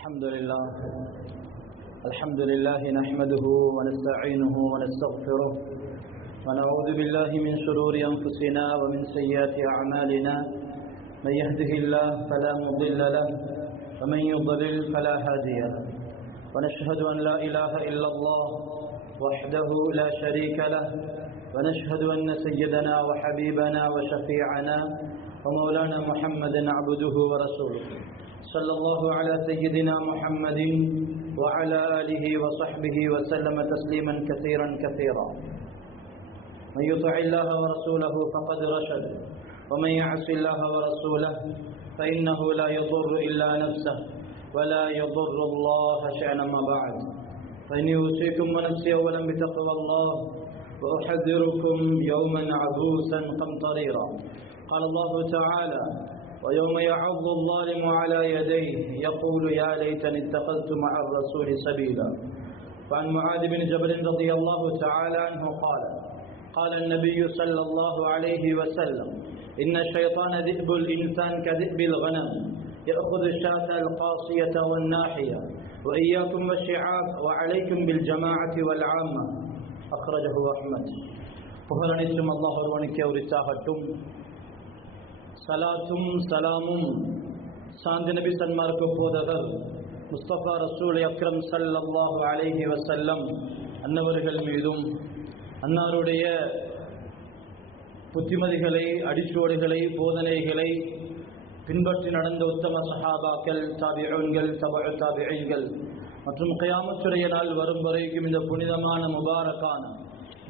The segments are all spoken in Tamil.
الحمد لله نحمده ونستعينه ونستغفره ونعوذ بالله من شرور أنفسنا ومن سيئات أعمالنا من يهده الله فلا مضل له ومن يضلل فلا هادي له ونشهد أن لا إله إلا الله وحده لا شريك له ونشهد أن سيدنا وحبيبنا وشفيعنا ومولانا محمدا عبده ورسوله صلى الله على سيدنا محمد وعلى آله وصحبه وسلم تسليما كثيرا من يطع الله ورسوله فقد رشد ومن يعص الله ورسوله فإنه لا يضر إلا نفسه ولا يضر الله شيئا ما بعد فإني أوصيكم ونفسي أولا بتقوى الله وأحذركم يوما عبوسا قمطريرا قال الله تعالى ويوم يعض الظالم على يديه يقول يا ليتني اتخذت مع الرسول سبيلا. وعن معاذ بن جبل رضي الله تعالى عنه قال النبي صلى الله عليه وسلم إن الشيطان ذئب الإنسان كذئب الغنم يأخذ الشاة القاصية والناحية وإياكم والشعاب وعليكم بالجماعة والعامة أخرجه أحمد. புகழனைத்தும் அல்லாஹ் ஒருவனுக்கே உரித்தாகட்டும். சலாத்தும் சலாமும் சாந்தி நபி சன்மார்க்க போதகர் முஸ்தபா ரசூல் அக்ரம் ஸல்லல்லாஹு அலைஹி வஸல்லம் அன்னவர்கள் மீதும் அன்னாருடைய புத்திமதிகளை அடிச்சுவடுகளை போதனைகளை பின்பற்றி நடந்த உத்தம சஹாபாக்கள் தாபிஊன்கள் தபஉ தாபிஈன்கள் மற்றும் கியாமத்துடைய நாள் வரும் வரைக்கும் இந்த புனிதமான முபாரக்கான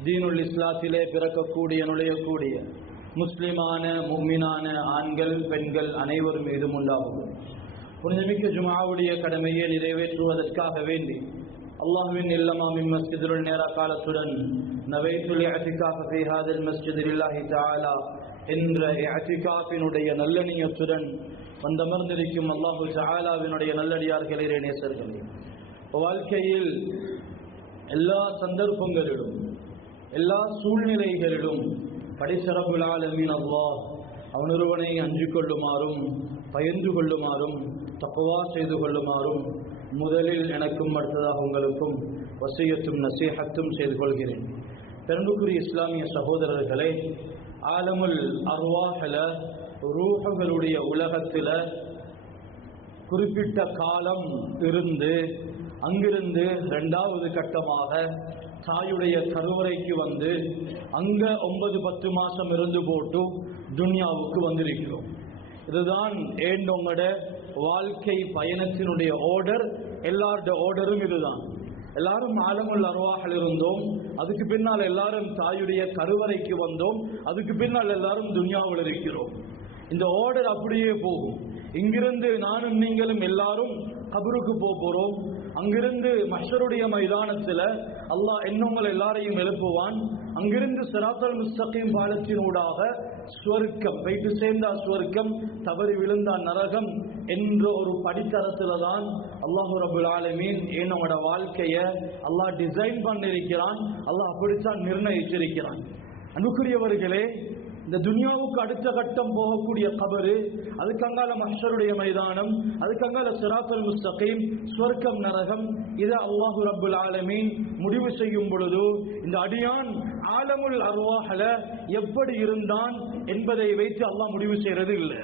தீனுல் இஸ்லாத்திலே பிறக்கக்கூடிய நுழையக்கூடிய முஸ்லிமான முஃமினான ஆண்கள் பெண்கள் அனைவர் மீதும் உண்டாகும். புனிதமிக்க ஜும்ஆவுடைய கடமையை நிறைவேற்றுவதற்காக வேண்டி அல்லாஹ்வின் இல்லமாம் மஸ்ஜிதுல் நேரா காலத்துடன் நவைத்துல் இஅ்திகாஃப் ஃபீ ஹாதில் மஸ்ஜித் லில்லாஹி தஆலா என்ற இஅ்திகாஃபினுடைய நல்ல நியத்துடன் வந்தமர்ந்திருக்கும் அல்லாஹு தஆலாவினுடைய நல்லடியார்களே நேசர்களே, வாழ்க்கையில் எல்லா சந்தர்ப்பங்களிலும் எல்லா சூழ்நிலைகளிலும் படைச்சரபுல் ஆலமீன் அல்லாஹ் அவனொருவனை அஞ்சு கொள்ளுமாறும் பயந்து கொள்ளுமாறும் தக்வா செய்து கொள்ளுமாறும் முதலில் எனக்கும் அடுத்ததாக உங்களுக்கும் வசியத்தும் நசீஹத்தும் செய்து கொள்கிறேன். பெரும்புக்குரிய இஸ்லாமிய சகோதரர்களே, ஆலமுல் அர்வாஹ்ல ரூஹுகளுடைய உலகத்தில் குறிப்பிட்ட காலம் இருந்து அங்கிருந்து இரண்டாவது கட்டமாக தாயுடைய கருவறைக்கு வந்து அங்க 9-10 மாசம் இருந்து போட்டு துன்யாவுக்கு வந்திருக்கிறோம். இதுதான் ஏண்டவங்களோட வாழ்க்கை பயணத்தினுடைய ஆர்டர். எல்லாரோட ஆர்டரும் இதுதான். எல்லாரும் ஆலமுல் அர்வாஹில் இருந்தோம், அதுக்கு பின்னால் எல்லாரும் தாயுடைய கருவறைக்கு வந்தோம், அதுக்கு பின்னால் எல்லாரும் துன்யாவில் இருக்கிறோம். இந்த ஆர்டர் அப்படியே போகும். இங்கிருந்து நானும் நீங்களும் எல்லாரும் கபருக்கு போறோம். அங்கிருந்து மஹ்ஷருடைய மைதானத்தில் அல்லாஹ் என்னவங்கள் எல்லாரையும் எழுப்புவான். அங்கிருந்து சிராத்தல் முஸ்தகீம் பாலத்தினூடாக சுவர்க்கம் போயிட்டு சேர்ந்தா சுவர்க்கம், தவறி விழுந்தா நரகம் என்ற ஒரு படித்தரத்துல தான் அல்லாஹு ரப்புல் ஆலமீன் என்னோட வாழ்க்கைய அல்லாஹ் டிசைன் பண்ணிருக்கிறான். அல்லாஹ் அப்படித்தான் நிர்ணயிச்சிருக்கிறான். அன்புக்குரியவர்களே, இந்த துன்யாவுக்கு அடுத்த கட்டம் போகக்கூடிய கபரு, அதுக்கங்கால மஹ்ஷருடைய மைதானம், அதுக்கங்கால சிராத்துல் முஸ்தகீம், சுவர்க்கம் நரகம், இதை அல்லாஹு ரப்புல் ஆலமீன் முடிவு செய்யும் பொழுது இந்த அடியான் ஆலமுல் அர்வாஹ்ல எப்படி இருந்தான் என்பதை வைத்து அல்லாஹ் முடிவு செய்யறது இல்லை.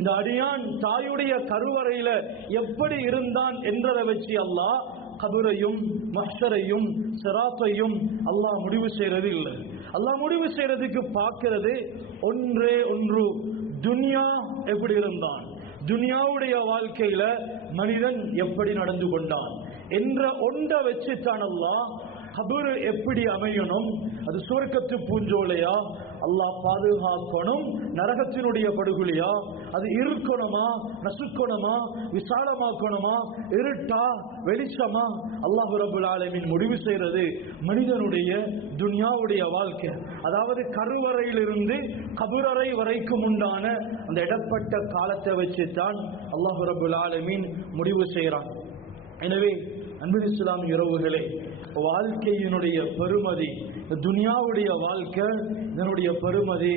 இந்த அடியான் தாயுடைய கருவறையில எப்படி இருந்தான் என்றதை வச்சு அல்லாஹ் கபரையும் மஹ்ஷரையும் சிராத்தையும் அல்லாஹ் முடிவு செய்யறது இல்லை. அல்லாஹ் முடிவு செய்யறதுக்கு பார்க்கிறது ஒன்றே ஒன்று, துன்யா எப்படி இருந்தான், துன்யாவுடைய வாழ்க்கையில மனிதன் எப்படி நடந்து கொண்டான் என்ற ஒன்றை வச்சுத்தான் அல்லாஹ் கபர் எப்படி அமையணும், அது சுவர்க்கத்து பூஞ்சோலையா, அல்லாஹ் பாதுகாக்கணும், நரகத்தினுடைய படுகொலியா, அது இருக்கணுமா நசுக்கணுமா, விசாலமாக்கணுமா, இருட்டா வெளிச்சமா, அல்லாஹ் ரப்புல் ஆலமீன் முடிவு செய்யறது மனிதனுடைய துன்யாவுடைய வாழ்க்கை. அதாவது கருவறையிலிருந்து கபுரறை வரைக்கும் உண்டான அந்த இடப்பட்ட காலத்தை வச்சுத்தான் அல்லாஹ் ரப்புல் ஆலமீன் முடிவு செய்யறான். எனவே அன்பின் இஸ்லாமிய உறவுகளே, வாழ்க்கையினுடைய பெருமதி, துன்யாவுடைய வாழ்க்கை இதனுடைய பெருமதி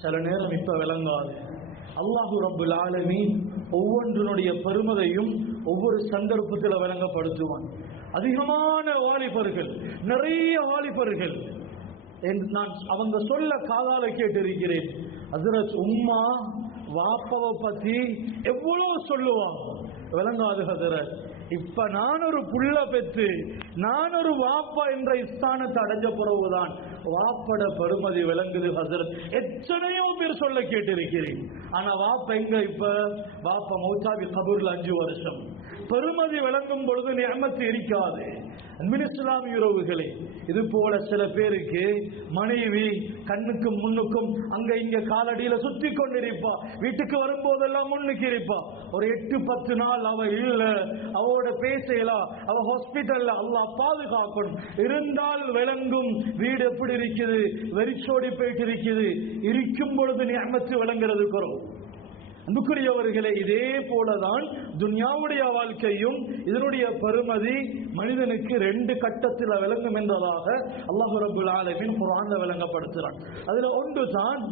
சில நேரம் இப்ப விளங்காது. அல்லாஹு ரப்புல் ஆலமீன் ஒவ்வொன்றினுடைய பெருமதையும் ஒவ்வொரு சந்தர்ப்பத்தில் விளங்கப்படுத்துவான். அதிகமான வாலிபர்கள், நிறைய வாலிபர்கள் நான் அவங்க சொல்ல காதால கேட்டிருக்கிறேன். ஹஜ்ரத் உம்மா வாப்பாவை பத்தி எவ்வளவு சொல்லுவாங்க விளங்காது ஹஜ்ரத். இப்ப நான் ஒரு புள்ள பெற்று நான் ஒரு வாப்பா என்ற ஸ்தானத்தை அடைஞ்ச பிறகுதான் வாப்பட பெருமதி விளங்குது ஹஜ்ரத். எத்தனையோ பேர் சொல்ல கேட்டிருக்கிறேன். ஆனா வாப்பா எங்க? இப்ப வாப்பா மௌத்தாவி கபூர்ல 5 வருஷம். பெருமதி விளங்கும் பொழுது நியமத்து இருக்காது. அன்பின் இஸ்லாமிய உறவுகளே, இது போல சில பேருக்கு மனைவி கண்ணுக்கும் முன்னுக்கும் அங்க இங்க காலடியில சுத்தி கொண்டிருப்பா. வீட்டுக்கு வரும்போதெல்லாம் முன்னுக்கு இருப்பா. ஒரு 8-10 நாள் அவ இல்ல, அவளோட பேசலாம், அவ ஹாஸ்பிட்டல்ல, அல்லாஹ் பாதுகாக்கணும். இருந்தால் விளங்கும் வீடு எப்படி இருக்குது, வெறிச்சோடி போயிட்டு இருக்குது. இருக்கும் பொழுது நியமத்து விளங்குறது குறவு. அன்புக்குரியவர்களே, இதே போலதான் துன்யாவுடைய வாழ்க்கையும் இதனுடைய பெருமதி மனிதனுக்கு 2 கட்டத்தில் விளங்கும் என்பதாக அல்லாஹ் ரப்பல் ஆலமீன் குர்ஆன்ல விளங்கப்படுத்துறான். அதுல ஒன்று தான்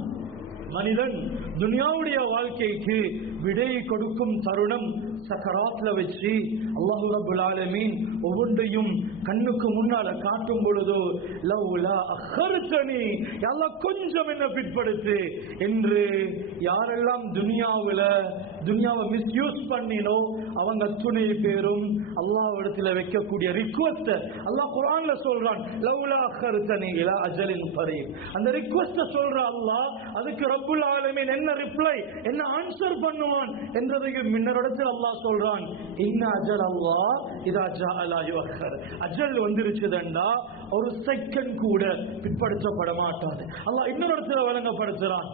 மனிதன் துன்யாவுடைய வாழ்க்கைக்கு விடை கொடுக்கும் தருணம் சக்கராத்ல வச்சு அல்லாஹ் ரப்பல் ஆலமீன் ஒவ்வொன்றையும் கண்ணுக்கு முன்னால காட்டும் பொழுது லவ்லா அஹர்தனி, அல்லாஹ் கொஞ்சம் என்ன பிற்படுத்து என்று யாரெல்லாம் துன்யாவை மிஸ்யூஸ் பண்ணினோ அவங்க துணை பேரும் அல்லாஹ்விடத்தில் வைக்கக்கூடிய ரிக்வெஸ்ட் அல்லாஹ் குர்ஆன்ல சொல்றான். லவ்லா அஹர்தனி இலா அஜலின் கரீப். அந்த ரிக்வெஸ்ட் சொல்ற அல்லாஹ் அதுக்கு ரப்பல் ஆலமீன் என்ன ரிப்ளை, என்ன ஆன்சர் பண்ணுவான் என்றதைக்கு முன்னரிடத்தில் அல்லாஹ் சொல்றான். இன்ன அஜல் அல்லாஹ் இதா ஜாஅ லா யுஅக்கர். அஜல் வந்துருச்சுதண்டா ஒரு செகண்ட் கூட பிற்படுத்தப்பட மாட்டாது. அல்லாஹ் இன்னொரு இடத்துல வழங்கப்படுத்துறான்.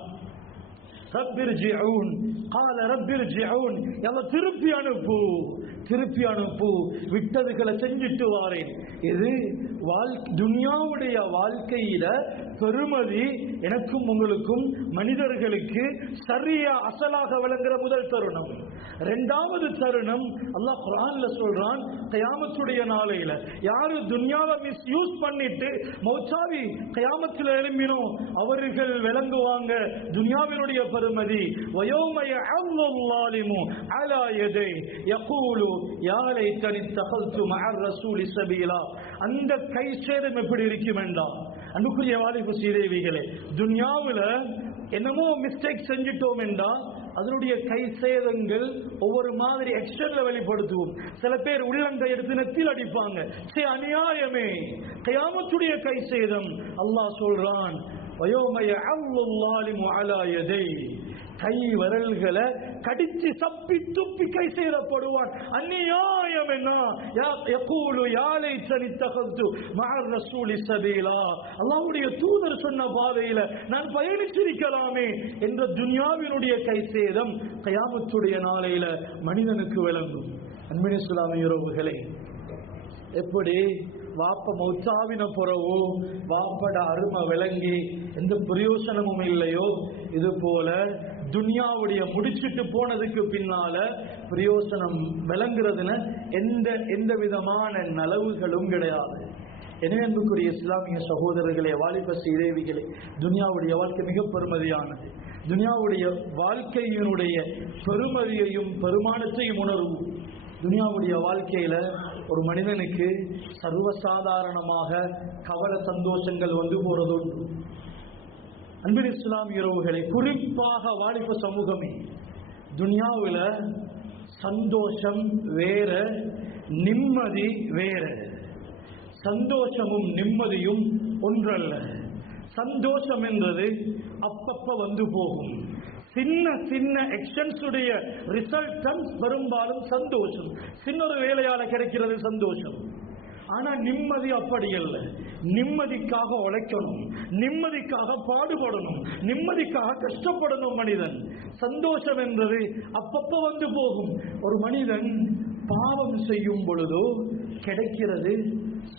ரப்பிர்ஜிஊன் قال ரப்பிர்ஜிஊன், அல்லாஹ் திருப்பி அனுப்பு, விட்டதுகளை செஞ்சிட்டு வாரேன். இது துன்யாவுடைய வாழ்க்கையில பெருமதி எனக்கும் உங்களுக்கும் மனிதர்களுக்கு சரியா அசலாக விளங்குற முதல் தருணம். 2வது தருணம் அல்லாஹ் குர்ஆன்ல சொல்றான். கியாமத்துடைய நாளையில யாரு துன்யாவை மிஸ்யூஸ் பண்ணிட்டு மௌத்தாவி கியாமத்துல எழும்பினோ அவர்கள் விளங்குவாங்க துன்யாவினுடைய பெருமதி. வயோம யஅல்லு ஸாலிமு அலா யதை யகூலு யா லைதனி தகல்து மஅர் ரசூலி சபீலா. அந்த கை சேதம் எப்படி இருக்கும் என்றால், அன்புக்குரிய வாலிப சீதேவிகளே, துன்யாவுல என்னமோ மிஸ்டேக் செஞ்சிட்டோம் என்றால் அதனுடைய கை சேதங்கள் ஒவ்வொரு மாதிரி எக்ஸ்டர்ல வெளிப்படுத்துவோம். சில பேர் உள்ளங்கை எடுத்து நெத்தியில் அடிப்பாங்க. அநியாயமே. கியாமத்துடைய கை சேதம் அல்லாஹ் சொல்றான். வயோம யஅல்லு ஸாலிமு அலா யதை, கை விரல்களை கடிச்சு சப்பி துப்பி கை செய்யப்படுவான். அநியாயம் என்ன? யகூலு யா லைதனி தகல்து மஅர் ரசூலி சபீலா. அல்லாஹ்வுடைய தூதர் சொன்ன பாதையில நான் பயணிச்சிருக்கலாமே என்ற துன்யாவினுடைய கை சேதம் கியாமத்துடைய நாளையில மனிதனுக்கு விளங்கும். அன்பின் இஸ்லாமிய உறவுகளே, எப்படி வாப்ப மௌத்தாவின புறவோ வாப்பட அருமை விளங்கி எந்த பிரயோசனமும் இல்லையோ, இது போல துன்யாவுடைய முடிச்சிட்டு போனதுக்கு பின்னால பிரயோசனம் விளங்குறதுல எந்த விதமான நலவுகளும் கிடையாது. எனவே அன்புக்குரிய இஸ்லாமிய சகோதரர்களே, வாலிப சீதேவிகளே, துன்யாவுடைய வாழ்க்கை மிக பெருமதியானது. துன்யாவுடைய வாழ்க்கையினுடைய பெருமதியையும் பெருமானத்தையும் உணர்வும். துன்யாவுடைய வாழ்க்கையில ஒரு மனிதனுக்கு சர்வசாதாரணமாக கவலை சந்தோஷங்கள் வந்து போறதுண்டு. அன்பின் இஸ்லாமிய உறவுகளை, குறிப்பாக வாலிப சமூகமே, துன்யாவுல சந்தோஷம் வேற, நிம்மதி வேற. சந்தோஷமும் நிம்மதியும் ஒன்றல்ல. சந்தோஷம் என்றது அப்பப்ப வந்து போகும். சின்ன சின்ன எக்ஷன்ஸ் உடைய ரிசல்ட் பெரும்பாலும் சந்தோஷம். சின்ன ஒரு வேலையால கிடைக்கிறது சந்தோஷம். ஆனா நிம்மதி அப்படி அல்ல. நிம்மதிக்காக உழைக்கணும், நிம்மதிக்காக பாடுபடணும், நிம்மதிக்காக கஷ்டப்படணும் மனிதன். சந்தோஷம் என்றது அப்பப்ப வந்து போகும். ஒரு மனிதன் பாவம் செய்யும் பொழுதோ கிடைக்கிறது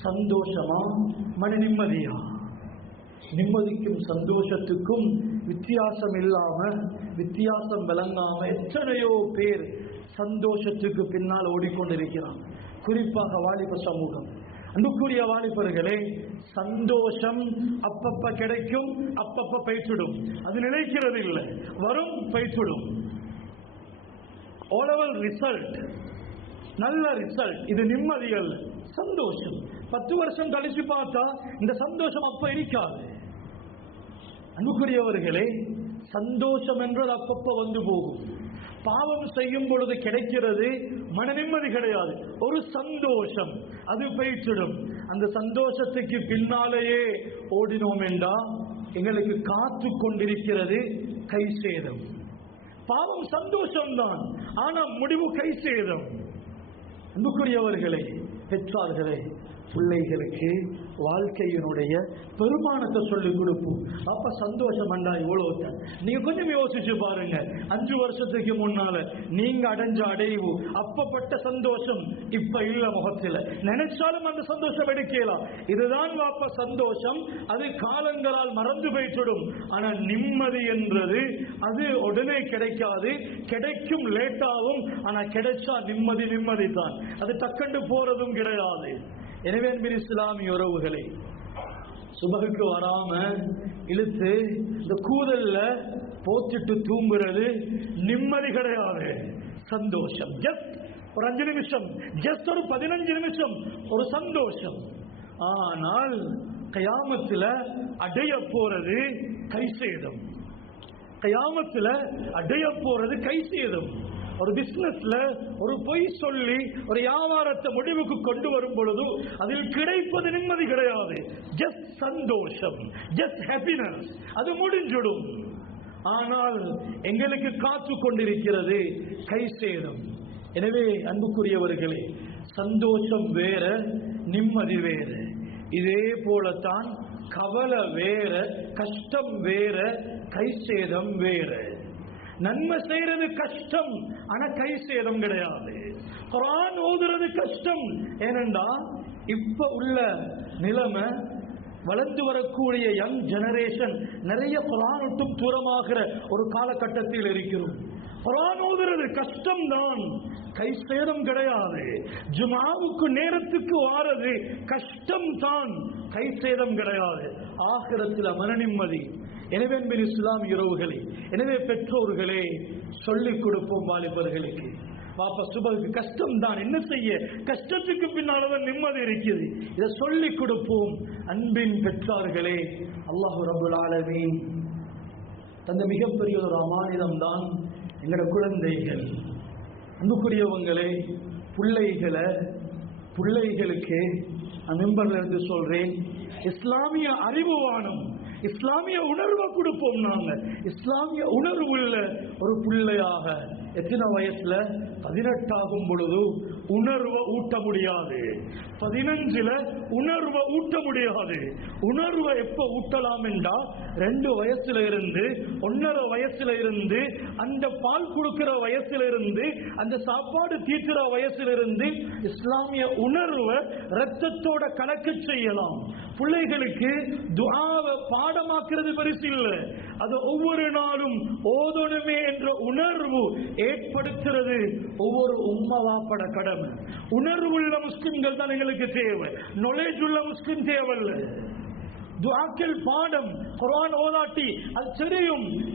சந்தோஷமா, மன நிம்மதியா? நிம்மதிக்கும் சந்தோஷத்துக்கும் வித்தியாசம் இல்லாம, வித்தியாசம் விளங்காம எத்தனையோ பேர் சந்தோஷத்துக்கு பின்னால் ஓடிக்கொண்டிருக்கிறான். குறிப்பாக வாலிப சமூகம். அன்புக்குரிய வாலிபர்களே, சந்தோஷம் அப்பப்ப கிடைக்கும், அப்பப்ப பைத்துடும். அது நிலைக்கிறது இல்லை, வரும் பைத்துடும். O-level ரிசல்ட், நல்ல ரிசல்ட், இது நிம்மதி அல்ல, சந்தோஷம். 10 வருஷம் கழிச்சு பார்த்தா இந்த சந்தோஷம் அப்ப இருக்காது. அன்புக்குரியவர்களே, சந்தோஷம் என்றது அப்பப்ப வந்து போகும். பாவம் செய்யும் பொழுது கிடைக்கிறது மன நிம்மதி கிடையாது, ஒரு சந்தோஷம், அது போயிடும். அந்த சந்தோஷத்துக்கு பின்னாலேயே ஓடினோம் என்றா எங்களுக்கு காத்து கொண்டிருக்கிறது கை சேதம். பாவம் சந்தோஷம்தான், ஆனா முடிவு கை சேதம். அன்புக்குரியவர்களே, பெற்றார்களே, பிள்ளைகளுக்கு வாழ்க்கையினுடைய பெருமானத்தை சொல்லிக் கொடுப்போம். அப்ப சந்தோஷம் அண்டா இவ்வளவு. நீங்க கொஞ்சம் யோசிச்சு பாருங்க, 5 வருஷத்துக்கு முன்னால நீங்க அடைஞ்ச அடைவு, அப்பப்பட்ட சந்தோஷம் இப்ப இல்ல முகத்தில். நினைச்சாலும் அந்த சந்தோஷம் எடுக்கலாம். இதுதான் வாப்ப சந்தோஷம், அது காலங்களால் மறந்து போய்விடும். ஆனா நிம்மதி என்றது அது உடனே கிடைக்காது, கிடைக்கும் லேட்டாகும். ஆனா கிடைச்சா நிம்மதி நிம்மதி தான், அது டக்கண்டு போறதும் கிடையாது. எனவே அன்பின் இஸ்லாமிய உறவுகளை, சுபகுக்கு வராம இழுத்து இந்த கூதல்ல போத்திட்டு தூங்குறது நிம்மதி கிடையாது, சந்தோஷம். ஜஸ்ட் ஒரு 5 நிமிஷம், ஜஸ்ட் ஒரு 15 நிமிஷம் ஒரு சந்தோஷம். ஆனால் கயாமத்தில் அடைய போறது கை சேதம். கயாமத்தில் அடைய போறது கை சேதம். ஒரு பிசினஸ்ல ஒரு பொய் சொல்லி ஒரு வியாபாரத்தை முடிவுக்கு கொண்டு வரும் பொழுது அதில் கிடைப்பது நிம்மதி கிடையாது, ஜஸ்ட் சந்தோஷம், ஜஸ்ட் ஹாப்பினஸ், அது முடிஞ்சிடும். ஆனால் எங்களுக்கு காத்து கொண்டிருக்கிறது கை சேதம். எனவே அன்புக்குரியவர்களே, சந்தோஷம் வேற, நிம்மதி வேற. இதே போலத்தான் கவலை வேற, கஷ்டம் வேற, கை சேதம் வேற. நன்மை செய்யறது கஷ்டம், ஆனா கை சேதம் கிடையாது. குர்ஆன் ஓதுறது கஷ்டம். ஏனென்றா இப்ப உள்ள நிலைமை, வளர்ந்து வரக்கூடிய யங் ஜெனரேஷன் நிறைய குர்ஆன் விட்டும் தூரமாகிற ஒரு காலகட்டத்தில் இருக்கிறோம். குர்ஆன் ஓதுறது கஷ்டம் தான், கை சேதம் கிடையாது. ஜுமாவுக்கு நேரத்துக்கு வாரது கஷ்டம் தான், கை சேதம் கிடையாது. ஆகிரத்தில் மன நிம்மதி. எனவே இஸ்லாமிய உறவுகளே, எனவே பெற்றோர்களே, சொல்லிக் கொடுப்போம் வாலிபர்களுக்கு. பாப்பா சுபகுக்கு கஷ்டம் தான், என்ன செய்ய, கஷ்டத்துக்கு பின்னால்தான் நிம்மதி இருக்குது. இதை சொல்லிக் கொடுப்போம். அன்பின் பெற்றார்களே, அல்லாஹ் ரப்பல் ஆலமீன் தந்த மிகப்பெரிய ஒரு அமானிதம் தான் எங்களோட குழந்தைகள். அன்புக்குரியவங்களே, பிள்ளைகளுக்கு மெம்பர்ல இருந்து சொல்றேன், இஸ்லாமிய அறிவுவானம், இஸ்லாமிய உணர்வை கொடுப்போம். நாங்க இஸ்லாமிய உணர்வு உள்ள ஒரு பிள்ளையாக எத்தனை வயசுல 18 ஆகும் பொழுது உணர்வை ஊட்ட முடியாது, 15ல உணர்வை ஊட்ட முடியாது. உணர்வை எப்ப ஊட்டலாம் என்றா 2 வயசுல இருந்து 1.5 வயசுல இருந்து, அந்த பால் கொடுக்கிற வயசுல இருந்து, அந்த சாப்பாடு தீட்டுற வயசுல இருந்து இஸ்லாமிய உணர்வை ரத்தத்தோட கலக்க செய்யலாம். பிள்ளைகளுக்கு துஆவை பாடமாக்குறது பரிசு இல்லை, அது ஒவ்வொரு நாளும் ஓதணுமே என்ற உணர்வு ஏற்படுத்துறது ஒவ்வொரு உம்மவாப்பட கடமை. உணர்வுள்ள முஸ்லிம்கள் தான் எங்களுக்கு தேவை, நாலேஜ் உள்ள முஸ்லிம் தேவையில்லை. துஆக்கள் பாடம், குர்ஆன் ஓதாட்டி அது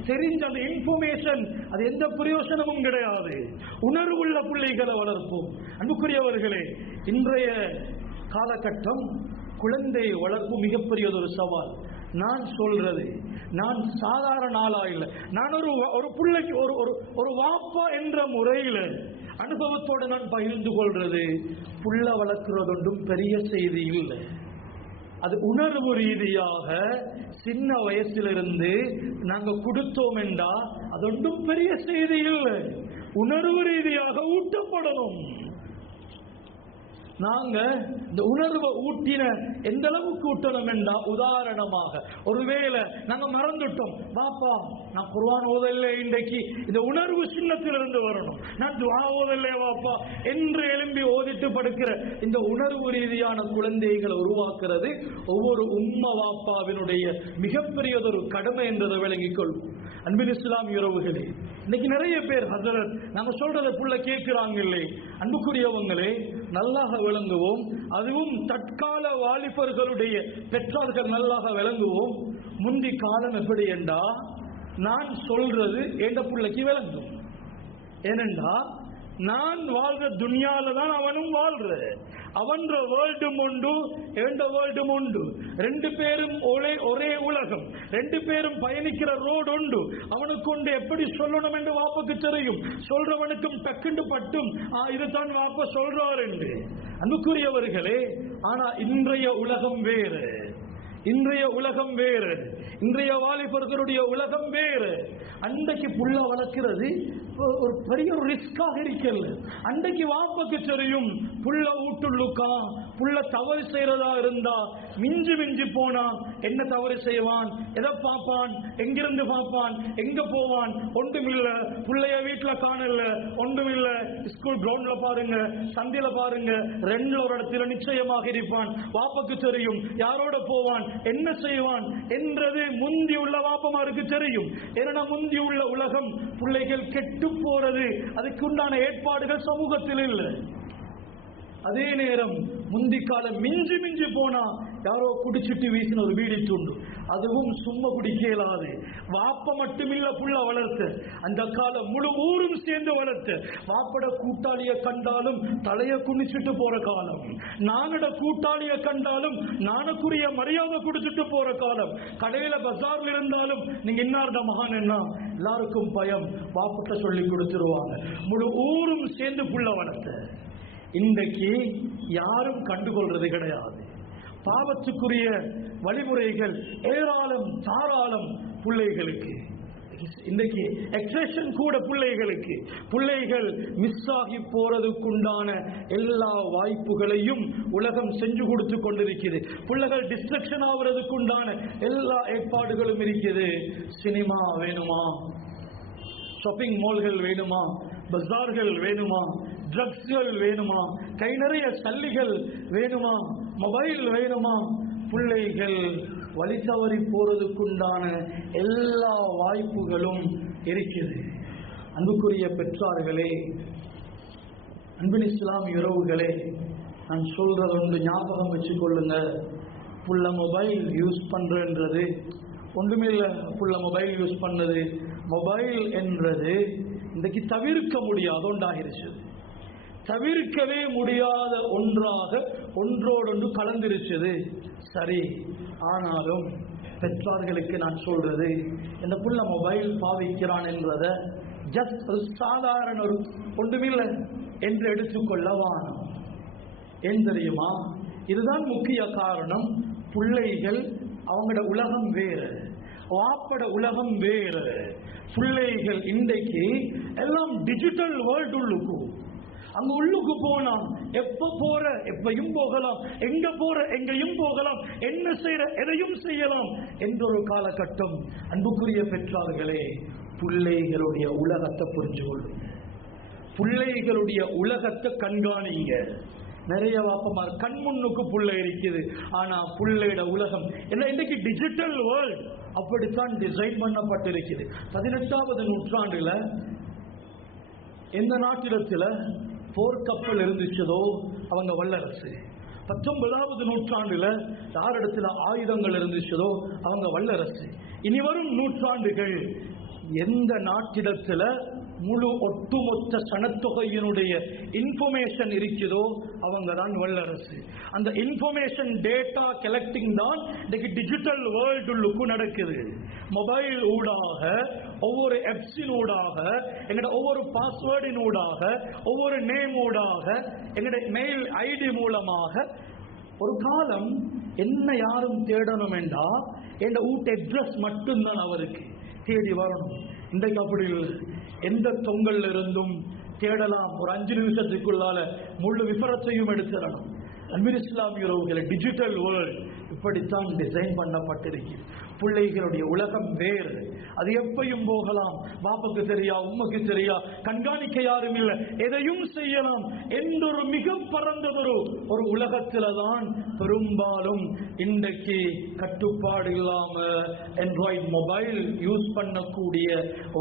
தெரிஞ்ச அந்த இன்ஃபர்மேஷன் அது எந்த பிரயோஜனமும் கிடையாது. உணர்வுள்ள பிள்ளைகளை வளர்ப்போம். அன்புக்குரியவர்களே, இன்றைய காலகட்டம் குழந்தை வளர்ப்பு மிகப்பெரிய ஒரு சவால். நான் சொல்றது, நான் சாதாரண ஆளா இல்லை, நான் ஒரு பிள்ளைக்கு ஒரு வாப்பா என்ற முறையில் அனுபவத்தோடு நான் பகிர்ந்து கொள்றது. புள்ள வளர்க்கிறது ஒன்றும் பெரிய செய்தி இல்லை, அது உணர்வு ரீதியாக சின்ன வயசிலிருந்து நாங்க கொடுத்தோம் என்றா அது ஒன்றும் பெரிய செய்தி இல்லை. உணர்வு ரீதியாக ஊட்டப்படணும். நாங்க இந்த உணர்வை ஊட்டின எந்த அளவுக்கு ஊட்டணும் என்றா, உதாரணமாக ஒருவேளை நாங்க மறந்துட்டோம், பாப்பா நான் குர்ஆன் ஓதல்ல, இன்றைக்கு இந்த உணர்வு சின்னத்திலிருந்து வரணும், நான் துஆ ஓதல்ல பாப்பா என்று எழும்பி ஓதிட்டு படுக்கிற இந்த உணர்வு ரீதியான குழந்தைகளை உருவாக்குறது ஒவ்வொரு உம்ம வாப்பாவினுடைய மிகப்பெரியதொரு கடமை என்றதை விளங்கிக் கொள்வோம். அன்பின் இஸ்லாமிய உறவுகளே, இன்னைக்கு நிறைய பேர் ஹஸரத் நாங்க சொல்றதை புள்ள கேட்கிறாங்க இல்லை. அன்புக்குரியவங்களே, நல்லாக விளங்குவோம். அதுவும் தற்கால வாலிபர்களுடைய பெற்றார்கள் நல்லாக விளங்குவோம். முந்தி காலம் எப்படி என்றா, நான் சொல்றது எந்த பிள்ளைக்கு விளங்கும். ஏனென்றா நான் வாழ்ற துன்யால தான் அவனும் வாழ்ற. அவன்ற வேர்ல்டும் உண்டு, எந்த வேர்ல்டும் உண்டு. ரெண்டு பேரும் ஒரே உலகம், ரெண்டு பேரும் பயணிக்கிற ரோடு உண்டு. அவனுக்கு கொண்டு எப்படி சொல்லணும் என்று வாப்புக்கு தெரியும். சொல்றவனுக்கும் டக்குண்டு பட்டும் இதுதான் வாப்ப சொல்றார் என்று. அன்புக்குரியவர்களே, ஆனா இன்றைய உலகம் வேறு, இன்றைய உலகம் வேறு, இன்றைய வாலிபர்களுடைய உலகம் வேறு. அன்றைக்கு புள்ள வளர்க்கிறது ஒரு பெரிய ஒரு ரிஸ்காக இருக்கல. அன்றைக்கு வாப்பக்கு தெரியும் புள்ள ஊட்டுள்ளுக்கா, புள்ள தவறு செய்யறதா இருந்தா மிஞ்சி மிஞ்சி போனா என்ன தவறு செய்வான், எதை பார்ப்பான், எங்கிருந்து பார்ப்பான், எங்க போவான், ஒன்றுமில்ல. புள்ளைய வீட்டுல காணல, ஒன்றுமில்ல. ஸ்கூல் கிரவுண்ட்ல பாருங்க, சந்தையில பாருங்க, ரெண்டுல ஒரு இடத்துல நிச்சயமாக இருப்பான். வாப்பக்கு தெரியும் யாரோட போவான், என்ன செய்வான் என்றது முந்தி உள்ள வாப்பமாருக்கு தெரியும். ஏன்னா முந்தி உள்ள உலகம் பிள்ளைகள் கெட்டு போறது, அதுக்குண்டான ஏற்பாடுகள் சமூகத்தில் இல்லை. அதே நேரம் முந்தி காலம் மிஞ்சி மிஞ்சி போனா யாரோ குடிச்சிட்டு வீசின ஒரு வீடி துண்டு, அதுவும் சும்மா குடிக்க இயலாது. வாப்ப மட்டுமில்ல புள்ள வளர்த்த, அந்த காலம் முழு ஊரும் சேர்ந்து வளர்த்த. வாப்பட கூட்டாளிய கண்டாலும் தலைய குனிச்சிட்டு போற காலம், நானோட கூட்டாளிய கண்டாலும் நானுக்குரிய மரியாதை குடிச்சிட்டு போற காலம். கடையில பஜார்ல இருந்தாலும் நீங்க இன்னார்ட மகான் என்ன எல்லாருக்கும் பயம், வாப்பட்ட சொல்லி கொடுத்துருவாங்க. முழு ஊரும் சேர்ந்து புள்ள வளர்த்த. இன்றைக்கு யாரும் கண்டுகொள்றது கிடையாது. பாவத்துக்குரிய வழிமுறைகள் ஏராளம் தாராளம் பிள்ளைகளுக்கு. இன்றைக்கு எக்ஸெஷன் கூட பிள்ளைகளுக்கு. பிள்ளைகள் மிஸ் ஆகி போறதுக்குண்டான எல்லா வாய்ப்புகளையும் உலகம் செஞ்சு கொடுத்து கொண்டிருக்கிறது. பிள்ளைகள் டிஸ்ட்ரக்ஷன் ஆகுறதுக்குண்டான எல்லா ஏற்பாடுகளும் இருக்குது. சினிமா வேணுமா, ஷாப்பிங் மால்கள் வேணுமா, பஜார்கள் வேணுமா, ட்ரக்ஸ்கள் வேணுமா, கை நிறைய சல்லிகள் வேணுமா, மொபைல் வேணுமா, பிள்ளைகள் வழி தவறி போறதுக்குண்டான எல்லா வாய்ப்புகளும் இருக்கிறது. அன்புக்குரிய பெற்றார்களே, அன்பின் இஸ்லாமிய உறவுகளே, நான் சொல்றது ஒன்று ஞாபகம் வச்சுக் கொள்ளுங்க. புள்ள மொபைல் யூஸ் பண்றது ஒன்றுமே இல்லை. புள்ள மொபைல் யூஸ் பண்ணது, மொபைல் என்றது இன்றைக்கு தவிர்க்க முடியாத ஒன்றாகிருச்சு. தவிர்க்கவே முடியாத ஒன்றாக ஒன்றோடொன்று கலந்திருச்சது. சரி, ஆனாலும் பெற்றார்களுக்கு நான் சொல்றது, இந்த புள்ள மொபைல் பாவிக்கிறான் என்றத ஜஸ்ட் ஒரு சாதாரண ஒரு ஒன்றுமில்லை என்று எடுத்துக்கொள்ள வானம். ஏன் தெரியுமா? இதுதான் முக்கிய காரணம். பிள்ளைகள் அவங்களோட உலகம் வேறு, வாப்பட உலகம் வேறு. பிள்ளைகள் இன்றைக்கு எல்லாம் டிஜிட்டல் வேர்ல்டு உள்ளுக்கு. அங்க உள்ளுக்கு போனா எப்ப போற எப்பையும் போகலாம், எங்க போற எங்கேயும் போகலாம், என்ன செய்யற எதையும் செய்யலாம் என்ற ஒரு காலகட்டம். அன்புக்குரிய பெற்றார்களே, பிள்ளைகளுடைய உலகத்தை புரிஞ்சு கொள்ளும், பிள்ளைகளுடைய உலகத்தை கண்காணிங்க. நிறைய வாப்பமார் கண் முன்னுக்கு புள்ள இருக்குது, ஆனா புள்ளையோட உலகம் என்ன இன்னைக்கு டிஜிட்டல் வேர்ல்ட் அப்படித்தான் டிசைன் பண்ணப்பட்டிருக்குது. 18வது நூற்றாண்டுல எந்த நாட்டிடத்துல போர்க்கப்பல் இருந்துச்சதோ அவங்க வல்லரசு. 19வது நூற்றாண்டுல யாரிடத்துல ஆயுதங்கள் இருந்துச்சதோ அவங்க வல்லரசு. இனி வரும் நூற்றாண்டுகள் எந்த நாட்டிடத்துல முழு ஒட்டுமொத்த சனத்தொகையினுடைய இன்ஃபர்மேஷன் இருக்குதோ அவங்க தான் வல்லரசு. அந்த இன்ஃபர்மேஷன் டேட்டா கலெக்டிங் தான் இன்னைக்கு டிஜிட்டல் வேர்ல்டுக்கு நடக்குது. மொபைல் ஊடாக, ஒவ்வொரு ஆப்ஸின் ஊடாக, எங்கட ஒவ்வொரு பாஸ்வேர்டின் ஊடாக, ஒவ்வொரு நேம் ஊடாக, எங்கட மெயில் ஐடி மூலமாக. ஒரு காலம் என்ன யாரும் தேடணும் என்றா என் வீட்டு அட்ரஸ் மட்டும்தான் அவருக்கு தேடி வரணும். இன்றைக்கு அப்படி இல்லை. எந்த தொங்கல் இருந்தும் தேடலாம். ஒரு 5 நிமிஷத்துக்குள்ளால முழு விபரத்தையும் எடுத்துடணும். அன்பின் இஸ்லாமிய உறவுகளை டிஜிட்டல் வேர்ல்ட் இப்படித்தான் டிசைன் பண்ணப்பட்டிருக்கிறது. பிள்ளைகளுடைய உலகம் வேறு, அது எப்பையும் போகலாம். பாப்புக்கு தெரியா, உம்முக்கு தெரியா, கண்காணிக்க யாரும் இல்லை, எதையும் செய்யலாம் என்றொரு மிக பரந்ததொரு ஒரு உலகத்தில தான் பெரும்பாலும் இன்றைக்கு கட்டுப்பாடு இல்லாம ஆண்ட்ராய்டு மொபைல் யூஸ் பண்ணக்கூடிய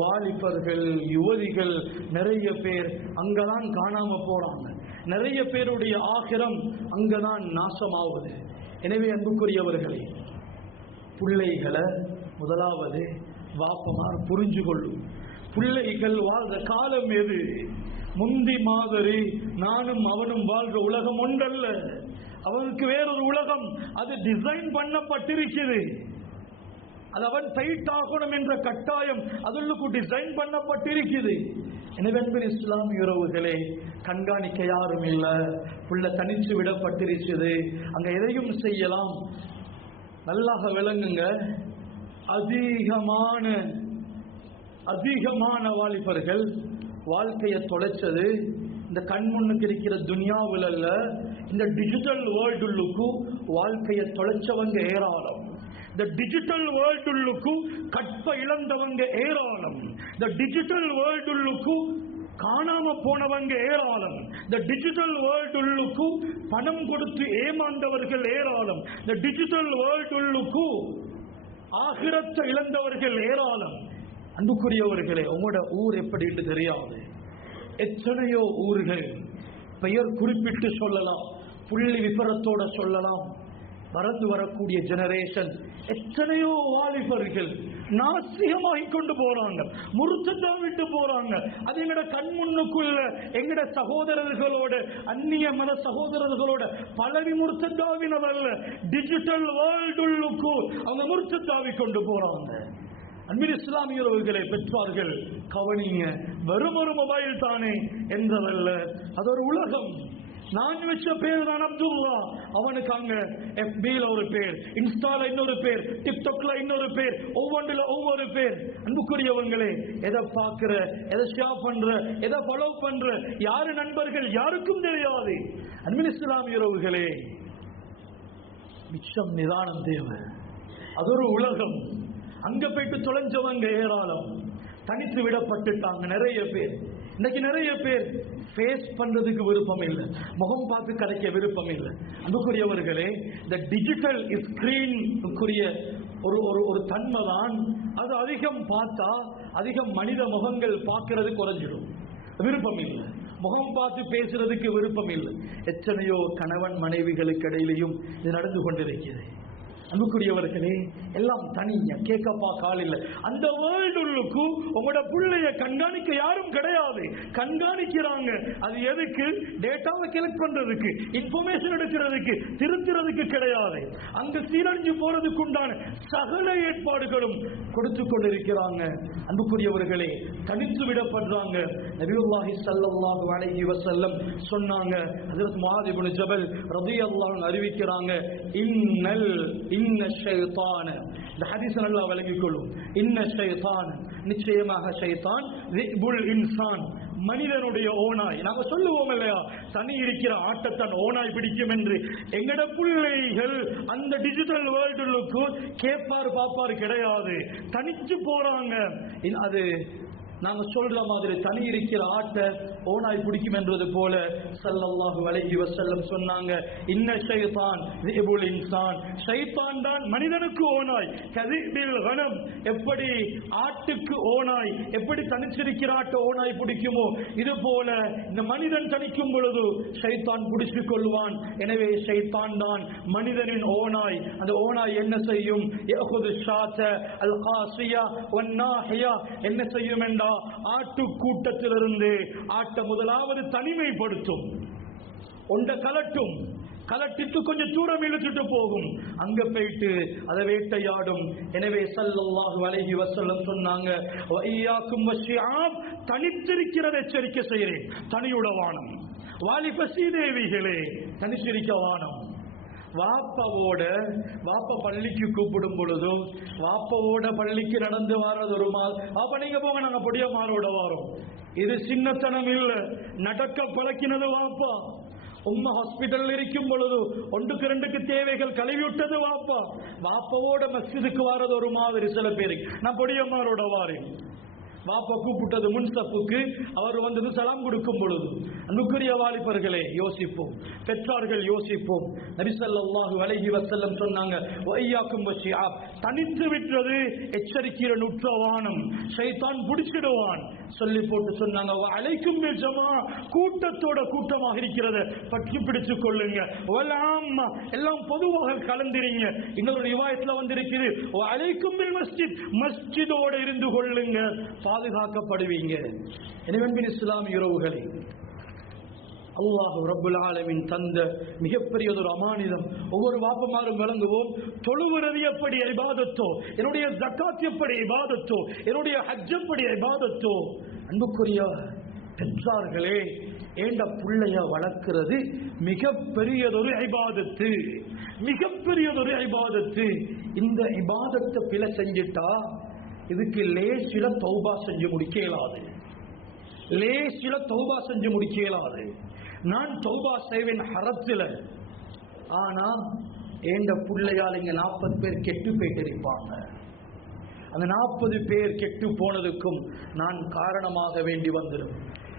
வாலிபர்கள், யுவதிகள் நிறைய பேர் அங்கதான் காணாம போறாங்க. நிறைய பேருடைய ஆகிரம் அங்கதான் நாசமாகுது. எனவே அன்புக்குரியவர்களே, பிள்ளைகளை முதலாவது வாப்பமார் புரிஞ்சு கொள்ளும். பிள்ளைகள் வாழ்ற காலம் எது, முந்தி மாதிரி நானும் அவனும் வாழ்ற உலகம் ஒன்றல்ல. அவனுக்கு வேறொரு உலகம், அது டிசைன் பண்ணப்பட்டிருக்கிறது. அது அவன் டைட் ஆகணும் என்ற கட்டாயம் அதுக்கு டிசைன் பண்ணப்பட்டிருக்கிறது. எனவே இஸ்லாமிய உறவுகளே, கண்காணிக்க யாரும் இல்ல, புள்ள தனிச்சு விடப்பட்டிருக்கிறது, அங்க எதையும் செய்யலாம். நல்லாக விளங்குங்க, அதிகமான வாலிபர்கள் வாழ்க்கையை தொலைச்சது இந்த கண்முன்னுக்கு இருக்கிற துனியாவில் அல்ல, இந்த டிஜிட்டல் வேர்ல்டுக்கு வாழ்க்கையை தொலைச்சவங்க ஏராளம். இந்த டிஜிட்டல் வேர்ல்டுக்கு கற்ப இழந்தவங்க ஏராளம். இந்த டிஜிட்டல் வேர்ல்டுக்கு காணாம போனவங்க ஏராளம். இந்த டிஜிட்டல் வேர்ல்டுக்கு பணம் கொடுத்து ஏமாந்தவர்கள் ஏராளம். இந்த டிஜிட்டல் வேர்ல்டுக்கு ஆகிரத்தை இழந்தவர்கள் ஏராளம். அன்புக்குரியவர்களே, உங்களோட ஊர் எப்படி என்று தெரியாது. எத்தனையோ ஊர்கள் பெயர் குறிப்பிட்டு சொல்லலாம், புள்ளி விபரத்தோட சொல்லலாம். வளர்ந்து வரக்கூடிய ஜெனரேஷன் எத்தனையோ வாலிபர்கள் நாசிகமாகி கொண்டு போறாங்க, முறுத்தா விட்டு போறாங்க. அது எங்கட கண் முன்னுக்குள்ள எங்கட சகோதரர்களோட, அந்நிய மத சகோதரர்களோட பலவி முறுத்தாவினவல்ல, டிஜிட்டல் வேர்ல்டுக்கு அவங்க முறுத்தாவி கொண்டு போறாங்க. அன்பின் இஸ்லாமியர்களே, பெற்றார்கள் கவனிங்க, வெறும் ஒரு மொபைல் தானே என்றதல்ல, அது ஒரு உலகம். நான் வச்ச பேர் தான் அப்துல்லா, அவனுக்கு அங்க FB-ல ஒரு பேர், இன்ஸ்டால இன்னொரு பேர், டிக்டாக்ல இன்னொரு பேர், ஒவ்வொன்றுல ஒவ்வொரு பேர். அன்புக்குரியவங்களே, எதை பார்க்கிற, எதை ஷேர் பண்ற, எதை ஃபாலோ பண்ற, யாரு நண்பர்கள் யாருக்கும் தெரியாது. அன்பின் இஸ்லாமியர்களே, மிச்சம் நிதானம் தேவை. அது ஒரு உலகம். அங்க போயிட்டு தொலைஞ்சவங்க ஏராளம், தனித்து விடப்பட்டுட்டாங்க நிறைய பேர். இன்னைக்கு நிறைய பேர் ஃபேஸ் பண்றதுக்கு விருப்பம் இல்லை, முகம் பார்த்து கதைக்க விருப்பம் இல்லை. அன்புக்குரியவர்களே, இந்த டிஜிட்டல் ஸ்கிரீனுக்குரிய ஒரு தன்மை தான் அது. அதிகம் பார்த்தா அதிகம் மனித முகங்கள் பார்க்கறது குறைஞ்சிடும், விருப்பம் இல்லை. முகம் பார்த்து பேசுறதுக்கு விருப்பம் இல்லை. எத்தனையோ கணவன் மனைவிகளுக்கு இடையிலையும் இது நடந்து கொண்டிருக்கிறது. அன்புக்குரியவர்களே, எல்லாம் தனியா கேட்கப்பா கால் இல்லை. அந்த வேர்ல்டுக்கு உங்களோட பிள்ளைய கண்காணிக்க யாரும் கிடையாது. கண்காணிக்கிறாங்க, அது எதுக்கு? டேட்டாவை கலெக்ட் பண்றதுக்கு, இன்ஃபர்மேஷன் எடுக்கிறதுக்கு, திருத்துறதுக்கு கிடையாது. அங்க சீரழிஞ்சு போறதுக்கு உண்டான சகல ஏற்பாடுகளும் கொடுத்து கொண்டிருக்கிறாங்க. அன்புக்குரியவர்களே, தனித்து விடப்படுறாங்க. நபியுல்லாஹி ஸல்லல்லாஹு அலைஹி வஸல்லம் சொன்னாங்க, ஹஜ்ரத் முஆத் இப்னு ஜபல் ரலியல்லாஹு அன்ஹு அறிவிக்கிறாங்க, இன்ன ஷைத்தான, இந்த ஹதீஸை நல்லா விளங்கிக் கொள்ளும். இன்ன ஷைத்தான, நிச்சயமாக ஷைத்தான், ذئبுல் இன்சான், மனிதனுடைய ஓனாய். நாங்க சொல்லுவோம் இல்லையா, தனி இருக்கிற ஆட்டத்தான் ஓனாய் பிடிக்கும் என்று. எங்கட பிள்ளைகள் அந்த டிஜிட்டல் வேர்ல்டுக்கு கேட்பார் பாப்பார் கிடையாது, தனிச்சு போறாங்க. அது நாங்க சொல்ற மாதிரி தனி இருக்கிற ஆட்ட ஓனாய் பிடிக்கும் என்றது போல ஸல்லல்லாஹு அலைஹி வஸல்லம் சொன்னாங்க, இன்ன ஷைத்தான் ذئبுல் இன்சான், ஷைத்தான் தான் மனிதனுக்கு ஓனாய். கذئபில் கனம், எப்படி ஆட்டுக்கு ஓனாய், எப்படி தனிச்சிருக்கிற ஆட்ட ஓனாய் பிடிக்குமோ இது போல இந்த மனிதன் தனிக்கும் பொழுது ஷைத்தான் பிடிச்சு கொள்வான். எனவே ஷைத்தான் தான் மனிதனின் ஓனாய். அந்த ஓனாய் என்ன செய்யும்? யஅகுது ஷாத அல் காசியா வன் நாஹியா, என்ன செய்யும் என்றால் ஆட்டு கூட்டத்திலிருந்து ஆட்ட முதலாவது தனிமைப்படுத்தும், ஒண்ட கலட்டும், கலட்டிட்டு கொஞ்சம் தூரம் இழுத்துட்டு போகும், அங்க போயிட்டு அதை வேட்டையாடும். எனவே ஸல்லல்லாஹு அலைஹி வஸல்லம் சொன்னாங்க, வஇய்யாக்கும் வஷ்ஷிஆப், தனித்திருக்கிறதை எச்சரிக்கை செய்கிறேன், தனியுட வானம். வாலிப சீதேவிகளே, தனிச்சிருக்க வானம். வாப்ப பள்ளிக்கு கூப்பிடும் பொழுது வாப்பவோட பள்ளிக்கு நடந்து வர்றது ஒரு மால், அப்ப நீங்க போங்க, நாங்க பொடியமாரோட வரோம். இது சின்னத்தனம் இல்ல, நடக்க பழக்கினது வாப்பா. உம்மா ஹாஸ்பிட்டல் இருக்கும் பொழுது ஒன்றுக்கு ரெண்டுக்கு தேவைகள் கழுவி விட்டது வாப்பா. வாப்பவோட மஸ்ஜிதுக்கு வர்றது ஒரு மாதிரி. சில பேருக்கு நான் பொடியமாரோட வாரேன், வாப்பா கூப்பிட்டது முன்சப்புக்கு, அவர் வந்து சலாம் கொடுக்கும் பொழுது. அன்புக்குரிய வாலிபர்களே, யோசிப்போம், பெற்றார்கள் யோசிப்போம். நபி ஸல்லல்லாஹு அலைஹி வஸல்லம் சொன்னாங்க, வஇய்யாக்கும் வஷ்ஷிஆப், தனித்து விட்டது எச்சரிக்கிற நுற்றவானம், ஷைத்தான் பிடிச்சிடுவான். சொல்லி போட்டு சொன்னாங்க, அலைக்கும் பில் ஜமா, கூட்டத்தோட கூட்டமாக இருக்கிறத பற்றி பிடித்துக் கொள்ளுங்க, எல்லாம் பொதுவாக கலந்திரீங்க. இன்னொரு ரிவாயத்துல வந்திருக்குது, அலைக்கும் பில் மஸ்ஜித், மஸ்ஜிதோட இருந்து கொள்ளுங்க, பாதுகாக்கப்படுவீங்க. எனவே இஸ்லாமிய உறவுகளே, அல்லாஹ் ரப்புல் ஆலமீன் தந்த மிகப்பெரியதொரு அமானிதம். ஒவ்வொரு வாப்பமாரும் விளங்குவோம், தொழுவது எப்படி இபாதத்தோ, என்னுடைய ஜகாத் எப்படி இபாதத்தோ, என்னுடைய ஹஜ் எப்படி இபாதத்தோ, அன்புக்குரிய பெற்றார்களே, ஏண்ட பிள்ளைய வளர்க்கிறது மிகப்பெரியதொரு இபாதத்து, மிகப்பெரியதொரு இபாதத்து. இந்த இபாதத்தை பிழை செஞ்சிட்டா இதுக்கு லேசில தௌபா செஞ்சு முடிக்க இயலாது, லேசில தௌபா செஞ்சு முடிக்க இயலாது. நான் தௌபா செய்வேன் ஹரத்துல, ஆனா ஏண்ட பிள்ளையால் இங்க 40 பேர் கெட்டு போயிட்டு இருப்பாங்க. அந்த 40 பேர் கெட்டு போனதுக்கும் நான் காரணமாக வேண்டி வந்துடும்.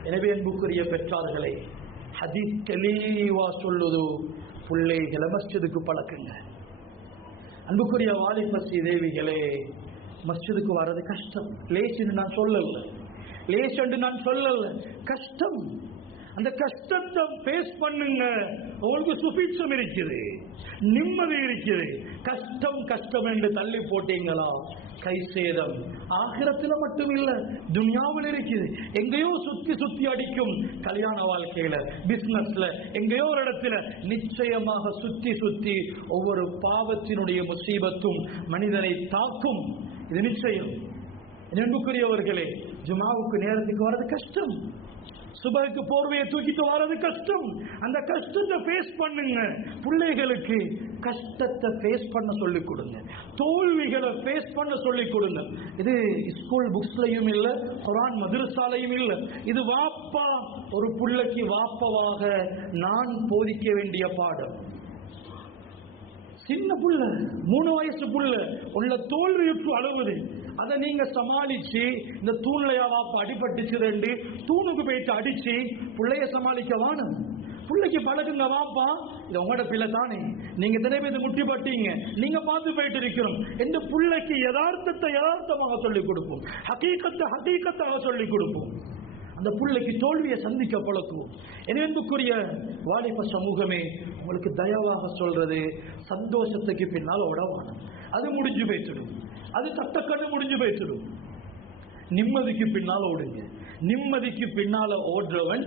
எனவே அன்புக்குரிய பெற்றார்களே, ஹதீஸ் தெளிவா சொல்லுது, பிள்ளைகளை மஸ்ஜிதுக்கு பழக்குங்க. அன்புக்குரிய வாலிபசி தேவிகளே, மஸ்ஜிதுக்கு வர்றது கஷ்டம், லேசுன்னு நான் சொல்லல, லேசு நான் சொல்லல, கஷ்டம். அந்த கஷ்டத்தை பேஸ் பண்ணுங்க. உங்களுக்கு சுபிட்சம் இருக்குது, நிம்மதி இருக்குது. கஷ்டம் கஷ்டம் என்று தள்ளி போட்டீங்களா கை சேதம். ஆகிரத்துல மட்டும் இல்ல, துன்யாவில் இருக்குது. எங்கேயோ சுத்தி சுத்தி அடிக்கும், கல்யாண வாழ்க்கையில, பிசினஸ்ல, எங்கேயோ ஒரு இடத்துல நிச்சயமாக சுத்தி சுத்தி ஒவ்வொரு பாவத்தினுடைய முசீபத்தும் மனிதனை தாக்கும். இது நிச்சயம். அன்புக்குரியவர்களே, ஜுமாவுக்கு நேரத்துக்கு வர்றது கஷ்டம், சுபஹுக்கு போர்வையை தூக்கிட்டு வர்றது கஷ்டம். அந்த கஷ்டத்தை ஃபேஸ் பண்ணுங்க. பிள்ளைகளுக்கு கஷ்டத்தை ஃபேஸ் பண்ண சொல்லிக் கொடுங்க, தோல்விகளை ஃபேஸ் பண்ண சொல்லிக் கொடுங்க. இது ஸ்கூல் புக்ஸ்லையும் இல்ல, குர்ஆன் மதரசாலையும் இல்ல. இது வாப்பா, ஒரு பிள்ளைக்கு வாப்பவாக நான் போதிக்க வேண்டிய பாடம். சின்ன புள்ள, 3 வயசு புள்ள உள்ள தோல்வியுற்று அழுவுது, அதை நீங்க சமாளிச்சு, இந்த தூண்லையா வாப்பா அடிபட்டுச்சு, 2 தூணுக்கு போயிட்டு அடிச்சு பிள்ளைய சமாளிக்க வாணும். பிள்ளைக்கு பழகுங்க, வாப்பா இது உங்களோட பிள்ளை தானே, நீங்க தினைப்பு இது முட்டிப்பட்டீங்க, நீங்க பார்த்து போயிட்டு இருக்கிறோம். இந்த பிள்ளைக்கு யதார்த்தத்தை யதார்த்தமாக சொல்லிக் கொடுப்போம், ஹகீகத்தை ஹகீகத்தாக சொல்லிக் கொடுப்போம். அந்த பிள்ளைக்கு தோல்வியை சந்திக்க பழக்குவோம். எனக்குரிய வாலிப சமூகமே, உங்களுக்கு தயவாக சொல்றது, சந்தோஷத்துக்கு பின்னால் ஓடவான, அது முடிஞ்சு போய்த்திடும், அது தட்டக்கண்ணு முடிஞ்சு போய்த்திடும். நிம்மதிக்கு பின்னால ஓடுங்க. நிம்மதிக்கு பின்னால ஓடுறவன்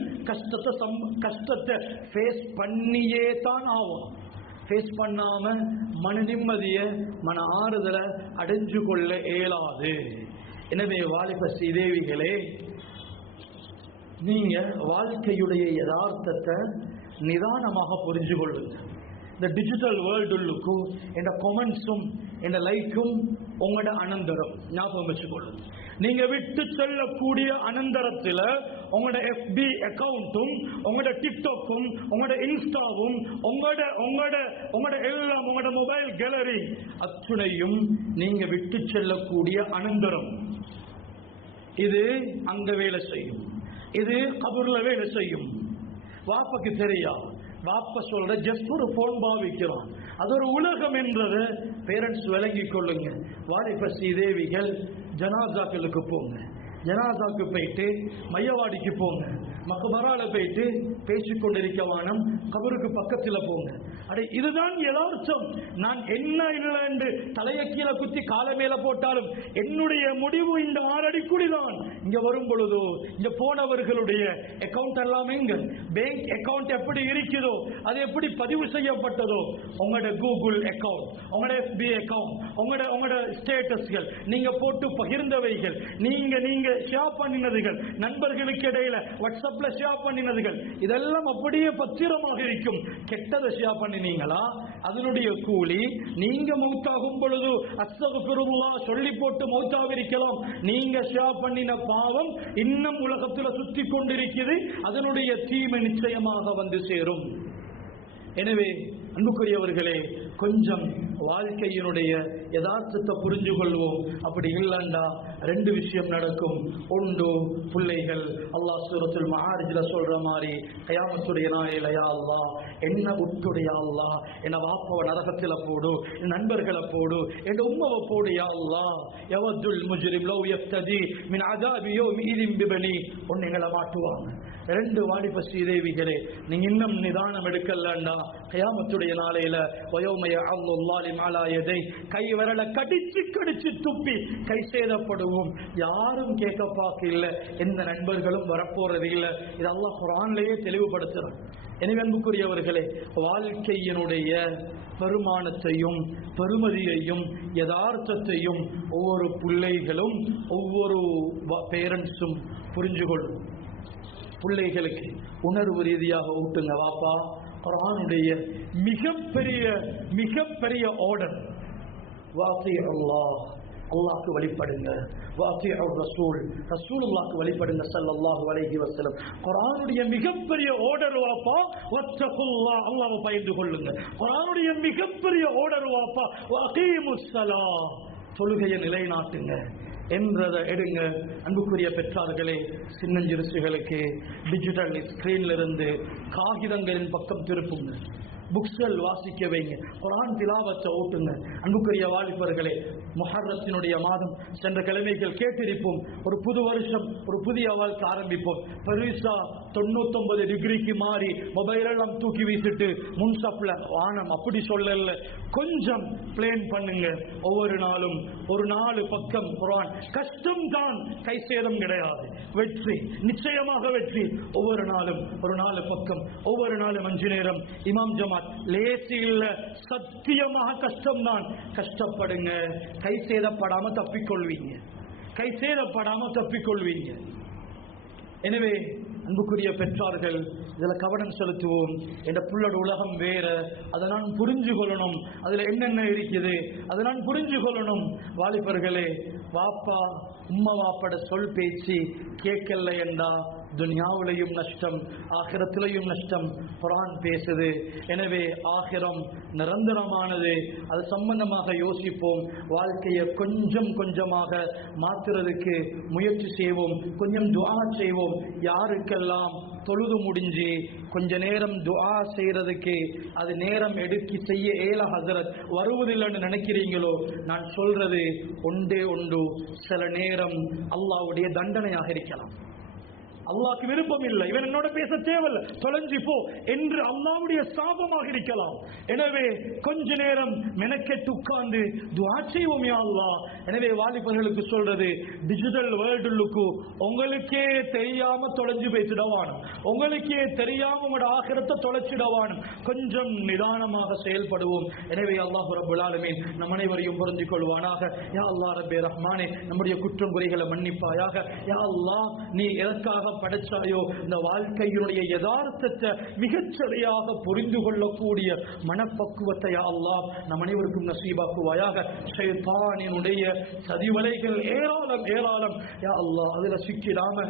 கஷ்டத்தை ஃபேஸ் பண்ணியே தான் ஆகும். ஃபேஸ் பண்ணாம மன நிம்மதிய, மன ஆறுதலை அடைஞ்சு கொள்ள இயலாது. எனவே வாலிப சீதேவிகளே, நீங்க வாழ்க்கையுடைய யதார்த்தத்தை நிதானமாக புரிஞ்சு கொள்ளுங்க. இந்த டிஜிட்டல் வேர்ல்டுக்கு என்ற கமெண்ட்ஸும் என்ற லைக்கும் உங்களோட அனந்தரம் ஞாபகம் வச்சுக்கொள்ளுங்க. நீங்க விட்டு செல்லக்கூடிய அனந்தரத்தில் உங்களோட FB அக்கவுண்டும், உங்களோட டிக்டாக்கும், உங்களோட இன்ஸ்டாவும், உங்களோட எல்லாம், உங்களோட மொபைல் கேலரி அத்துணையும் நீங்க விட்டு செல்லக்கூடிய அனந்தரம். இது அங்க வேலை செய்யும், இது கபூர்ல வேலை செய்யும். வாப்பக்கு தெரியா, வாப்ப சொல்ற ஜஸ்ட் ஒரு போன் பாவிக்கிறோம், அது ஒரு உலகம் என்றதை பேரண்ட்ஸ் விளங்கிக் கொள்ளுங்க. வாலிப சீதேவிகள் ஜனாசாக்களுக்கு போங்க, ஜனாசாக்கு போயிட்டு மையவாடிக்கு போங்க, மக்பரால போயிட்டு பேசிக்கொண்டிருக்க வானம், கபருக்கு பக்கத்தில் போங்க. அடே இதுதான் யதார்த்தம். நான் என்ன இல்லை என்று தலையை கீழே குத்தி காலை மேல போட்டாலும் என்னுடைய முடிவு இந்த 6 அடிக்குடிதான். இங்க வரும் பொழுதோ இங்க போனவர்களுடைய அக்கவுண்ட் எல்லாம் எங்க பேங்க் அக்கவுண்ட் எப்படி இருக்குதோ, அது எப்படி பதிவு செய்யப்பட்டதோ, உங்களோட கூகுள் அக்கவுண்ட், உங்களோட FB அக்கவுண்ட், உங்களோட ஸ்டேட்டஸ்கள், நீங்க போட்டு பகிர்ந்தவைகள், நீங்க ஷேர் பண்ணினதுகள், நண்பர்களுக்கு இடையில வாட்ஸ்அப்ல ஷேர் பண்ணினதுகள், இதெல்லாம் அப்படியே பத்திரமாக இருக்கும். கெட்டதை ஷேர் பண்ணினீங்களா, அதனுடைய கூலி நீங்க மௌத்தாகும் பொழுது அஸ்தக்ஃபிருல்லாஹ் சொல்லி போட்டு மௌத்தாவிருக்கலாம். நீங்க ஷேர் பண்ணின பாவம் இன்னும் உலகத்தில் சுற்றி கொண்டிருக்கிறது, அதனுடைய தீமை நிச்சயமாக வந்து சேரும். எனவே அன்புக்குரியவர்களே, கொஞ்சம் வாழ்க்கையினுடைய யதார்த்தத்தை புரிஞ்சு கொள்வோம். அப்படி இல்லைண்டா ரெண்டு விஷயம் நடக்கும். ஒன்று, பிள்ளைகள் அல்லாஹ் சூரத்துல் மஆரிஜ்ல சொல்ற மாதிரி கயாமத்துடைய நாளையில யா அல்லாஹ் என்ன விட்டுடைய அல்லாஹ் என்ன வாப்பவ நரகத்துல போடு, நண்பர்களை போடு, என் உம்மவை போடு யா அல்லாஹ் யவதுல் முஜ்ரிம் லவ் யஃப்ததி மின் அஸாபி யௌமிஇதின் பிபனி ஒன்னைகளை மாட்டுவாங்க. ரெண்டு வாலிப ஸ்ரீதேவிகளே, நீங்க இன்னும் நிதானம் எடுக்கலண்டா கயாமத்துடைய நாளையில வயோமய அல்லாஹ் அலா யதை கை விரலை கடிச்சு கடிச்சு துப்பி கை சேதப்படுவோம். யாரும் கேட்க பார்க்க இல்லை, எந்த நண்பர்களும் வரப்போறது இல்லை. இது அல்லாஹ் குர்ஆன்லயே தெளிவுபடுத்துறான். எனவே அன்புக்குரியவர்களே, வாழ்க்கையினுடைய பெருமானத்தையும் பெருமதியையும் யதார்த்தத்தையும் ஒவ்வொரு பிள்ளைகளும் ஒவ்வொரு பேரண்ட்ஸும் புரிஞ்சு கொள்ளும். பிள்ளைகளுக்கு உணர்வு ரீதியாக ஊட்டுங்க. வாப்பா, குர்ஆனுடைய மிகப்பெரிய ஆர்டர் வாத்தி அல்லாஹ், அல்லாஹ்க்கு வழிபடுங்க. வாத்திஉர் ரசூல், ரசூலுல்லாஹ்க்கு வழிபடுங்க ஸல்லல்லாஹு அலைஹி வஸல்லம். குர்ஆனுடைய மிகப்பெரிய ஆர்டர் வாப்பா வத்தகுல்லாஹ், அல்லாஹ்வை பயந்து கொள்ளுங்க. குர்ஆனுடைய மிகப்பெரிய ஆர்டர் வாப்பா வஅகீமுஸ் ஸலாஹ், தொழுகையை நிலைநாட்டுங்க என்றதை எடுங்க. அன்புக்குரிய பெற்றார்களே, சின்னஞ்சிறுசுகளுக்கு டிஜிட்டல் ஸ்கிரீன்ல இருந்து காகிதங்களின் பக்கம் திருப்புங்க. புக்ஸ்கள் வாசிக்க வைங்க. குர்ஆன் திலாவத்தை ஊட்டுங்க. அன்புக்குரிய வாலிபர்களே, முஹர்ரத்தினுடைய மாதம் சென்ற கிழமைகள் கேட்டிருப்போம். ஒரு புது வருஷம், ஒரு புதிய வாழ்க்கை ஆரம்பிப்போம். பெருசா 99 டிகிரிக்கு மாறி மொபைல் எல்லாம் தூக்கி வீசிட்டு முன்சப்ல வானம் அப்படி சொல்லல, கொஞ்சம் பிளேன் பண்ணுங்க. ஒவ்வொரு நாளும் ஒரு 4 பக்கம் குர்ஆன். கஷ்டம் தான், கை சேதம் கிடையாது. வெற்றி, நிச்சயமாக வெற்றி. ஒவ்வொரு நாளும் ஒரு 4 பக்கம், ஒவ்வொரு நாளும் 5 நேரம் இமாம் ஜமாத். லேசி இல்ல, சத்தியமாக கஷ்டம்தான். கஷ்டப்படுங்க, கை சேதப்படாம தப்பிக்கொள்வீங்க, கை சேதப்படாம தப்பிக்கொள்வீங்க. எனவே அன்புக்குரிய பெற்றார்கள், இதுல கவனம் செலுத்துவோம். என்ற புள்ளோட உலகம் வேற, அதை நான் புரிஞ்சு கொள்ளணும். அதுல என்னென்ன இருக்குது அதை நான் புரிஞ்சு கொள்ளணும். வாலிபர்களே, வாப்பா உம்மா வாப்பட சொல் பேச்சு கேட்கல என்றா துனியாவிலையும் நஷ்டம், ஆகிரத்திலையும் நஷ்டம். குர்ஆன் பேசுது. எனவே ஆகிரம் நிரந்தரமானது. அது சம்பந்தமாக யோசிப்போம். வாழ்க்கையை கொஞ்சம் கொஞ்சமாக மாற்றுறதுக்கு முயற்சி செய்வோம். கொஞ்சம் துஆ செய்வோம். யாருக்கெல்லாம் தொழுது முடிஞ்சு கொஞ்ச நேரம் துஆ செய்யறதுக்கு அது நேரம் எடுத்து செய்ய ஏல ஹசரத் வருவதில்லைன்னு நினைக்கிறீங்களோ, நான் சொல்றது ஒன்றே ஒன்று, சில நேரம் அல்லாஹ்வுடைய தண்டனையாக இருக்கலாம். அல்லாஹ்க்கு விருப்பம் இல்லை, இவன் என்னோட பேச தேவையில்லை, தொலைஞ்சு போ என்று அல்லாஹ்வுடைய சாபமாக இருக்கலாம். எனவே கொஞ்ச நேரம் மெனக்கெட்டு உட்கார்ந்து துஆ செய்வோம் யா அல்லாஹ். எனவே வாலிபர்களுக்கு சொல்றது, டிஜிட்டல் வேர்ல்டுக்கு உங்களுக்கே தெரியாம தொலைஞ்சு பேசிடவானும், உங்களுக்கே தெரியாம உங்களோட ஆகிரத்தை தொலைச்சிடவானும். கொஞ்சம் நிதானமாக செயல்படுவோம். எனவே அல்லாஹ் ரப்பல் ஆலமீன் நம் அனைவரையும் புரிந்து கொள்வானாக. யா அல்லாஹ் ரப்பே ரஹ்மானே, நம்முடைய குற்றம் குறைகளை மன்னிப்பாயாக. யா அல்லாஹ், நீ எதற்காக படைச்சாயோ இந்த வாழ்க்கையினுடைய யதார்த்தத்தை மிகச்சரியாக புரிந்து கொள்ளக்கூடிய மனப்பக்குவத்தை யா அல்லாஹ் நம் அனைவருக்கும் நசீபாக்குவாயாக. ஷைத்தானினுடைய சதிவலைகள் ஏராளம் ஏராளம் யா அல்லாஹ், அதுல சிக்கிடாம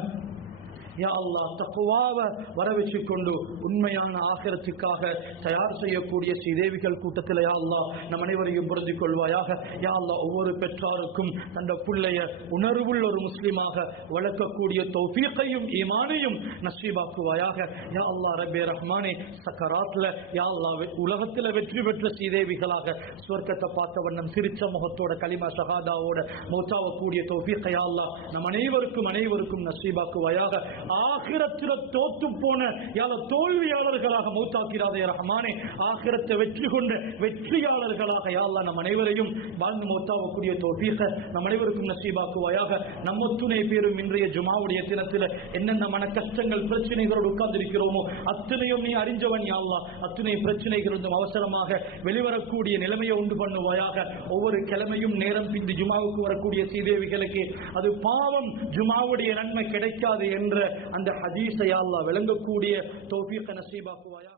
யா அல்லாஹ் தக்வாவை வரவச்சு கொண்டு உண்மையான ஆகிரத்துக்காக தயார் செய்யக்கூடிய ஸ்ரீதேவிகள் கூட்டத்தில் யா அல்லாஹ் நம் அனைவரையும் புரிந்து கொள்வாயாக. யா அல்லாஹ், ஒவ்வொரு பெற்றாருக்கும் தந்த பிள்ளைய உணர்வுள்ள ஒரு முஸ்லிமாக வளர்க்கக்கூடிய தௌஃபீக்கையும் ஈமானையும் நசீபாக்குவாயாக. யா அல்லாஹ் ரப்பே ரஹ்மானே, சக்கராத்ல யா அல்லாஹ் உலகத்தில் வெற்றி பெற்ற ஸ்ரீதேவிகளாக சுவர்க்கத்தை பார்த்த வண்ணம் சிரிச்ச முகத்தோட கலிமா ஷஹாதாவோட மௌத்தாவக்கூடிய தௌஃபீக்கை யா அல்லாஹ் நம் அனைவருக்கும் நசீபாக்குவாயாக. ஆகிரத்தில தோத்து போன யால தோல்வியாளர்களாக மௌத்தாக்கிறாதே ரஹ்மானே, ஆகிரத்தை வெற்றி கொண்ட வெற்றியாளர்களாக யா அல்லாஹ் நம் அனைவரையும் வாழ்ந்து மௌத்தாவக்கூடிய தௌஃபீக நம் அனைவருக்கும் நசீபாக்குவாயாக. நம்ம துணை பேரும் இன்றைய ஜுமாவுடைய தினத்தில் என்னென்ன மன கஷ்டங்கள் பிரச்சனைகளோடு உட்கார்ந்திருக்கிறோமோ அத்தனையும் நீ அறிஞ்சவன் யா அல்லாஹ். அத்தனை பிரச்சனைகளும் அவசரமாக வெளிவரக்கூடிய நிலைமையை உண்டு பண்ணுவாயாக. ஒவ்வொரு கிழமையும் நேரம் பிந்தி ஜுமாவுக்கு வரக்கூடிய சீதேவிகளுக்கு அது பாவம், ஜுமாவுடைய நன்மை கிடைக்காது என்ற அந்த ஹதீஸை யா அல்லாஹ் விளங்கக்கூடிய தௌஃபீக நசீபாக்குவாயாக.